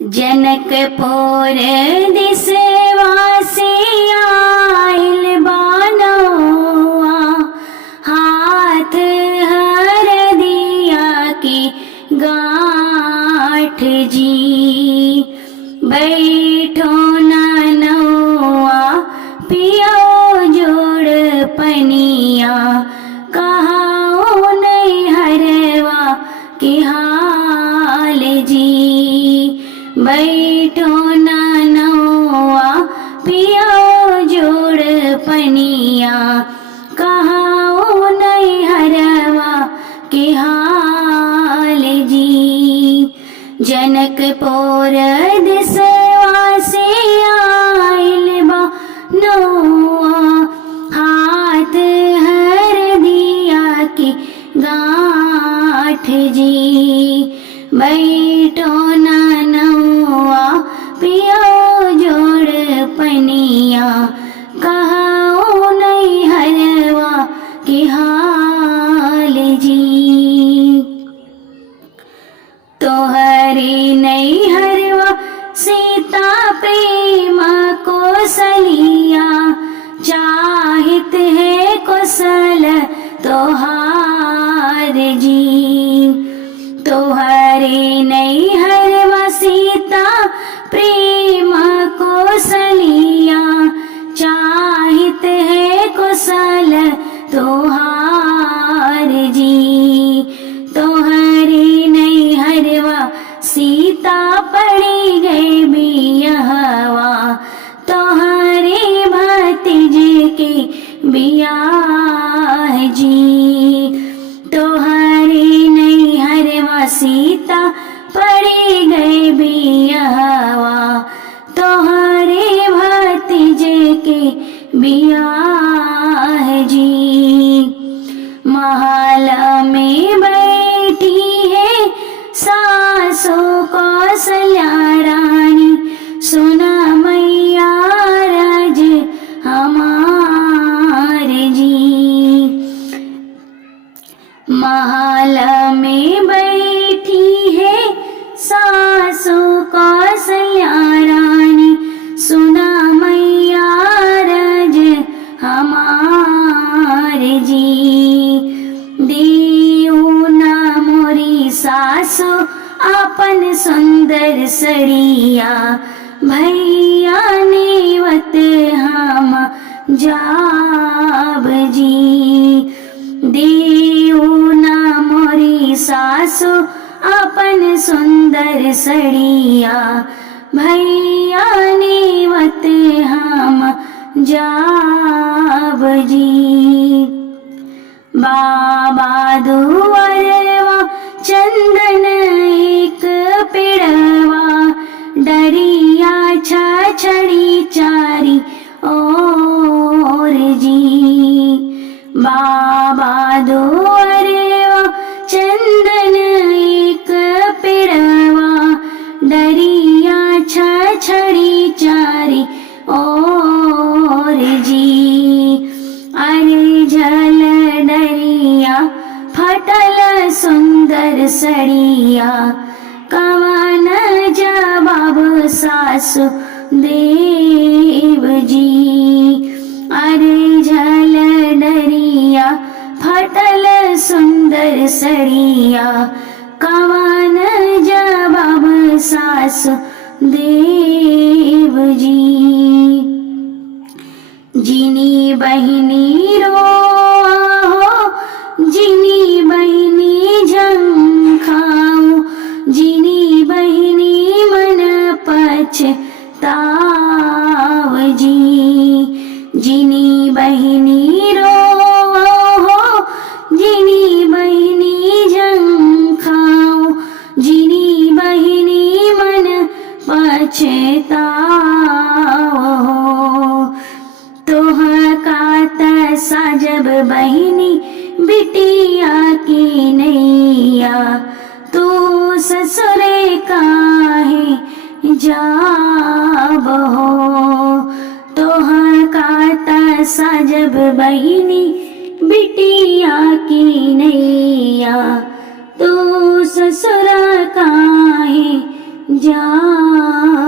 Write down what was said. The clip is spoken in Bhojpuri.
जनकपुर दिसवासी आइल बानौआ, हाथ हरदिया के गाँठ जी। बैठो ननौआ पियो जोड़ पनिया, कहाओ नहीं हरवा के हाल जी। बैठो ननौआ पियो जोड़ पनिया, कहाओ नहीं हरवा के हाल जी। जनकपुर दिसवासी आइल बानौआ, हाथ हरदिया के गाँठ जी। बैठो ननौआ पियो जोड़ पनिया, कहाओ नहीं हरवा के हाल जी। तोहरी नहीं हरवा सीता प्रेम कौशलिया, चाहित है कौशल तोहार जी। तोहरे नहीं हरवा सीता प्रेम कौशलिया, चाहित है कौशल तोहार जी। तोहरे नहीं हरवा सीता पड़ी गई बियहवा, तोहरे भतीजे के बियाह जी। तोहरे नहीं हरवा सीता पड़ी गई बियहवा, तोहरे भतीजे के बियाह जी। महल में बैठी है सासु कौशल्या रानी, सुना मैया राज हमार जी। महल में बैठी है सासु कौशल्या रानी, सुना मैया राज हमार जी। दियो ना मोरी सासु अपन सुंदर सड़िया, भैया नेवत हम जाब जी। दियो ना मोरी सासु अपन सुंदर सड़िया, भैया नेवत हम जाब जी। बाबा दुआरवा चंदन एक पेड़वा, डरिया छड़ी चारी और जी। बाबा दुआरवा चंदन एक पेड़वा, डरिया छड़ी चारी और जी। अरे झल डरिया फटल सुंदर सड़िया, कवन जवाब सासु देव जी। अरे झल डरिया फटल सुंदर सड़िया, कवन जवाब सासु देव जी। जिनी बहिनी रो, जिनी बहिनी झंखाओ, जिनी बहिनी मन पछताव जी। जिनी बहिनी रो, जिनी बहिनी झंखाओ, जिनी बहिनी मन पछताव। तोह का साजब बहिनी बिटिया की नैया, तू ससुरे काहे जाब हो। तोह का साजब बहिनी बिटिया की नैया, तू ससुरा काहे जान।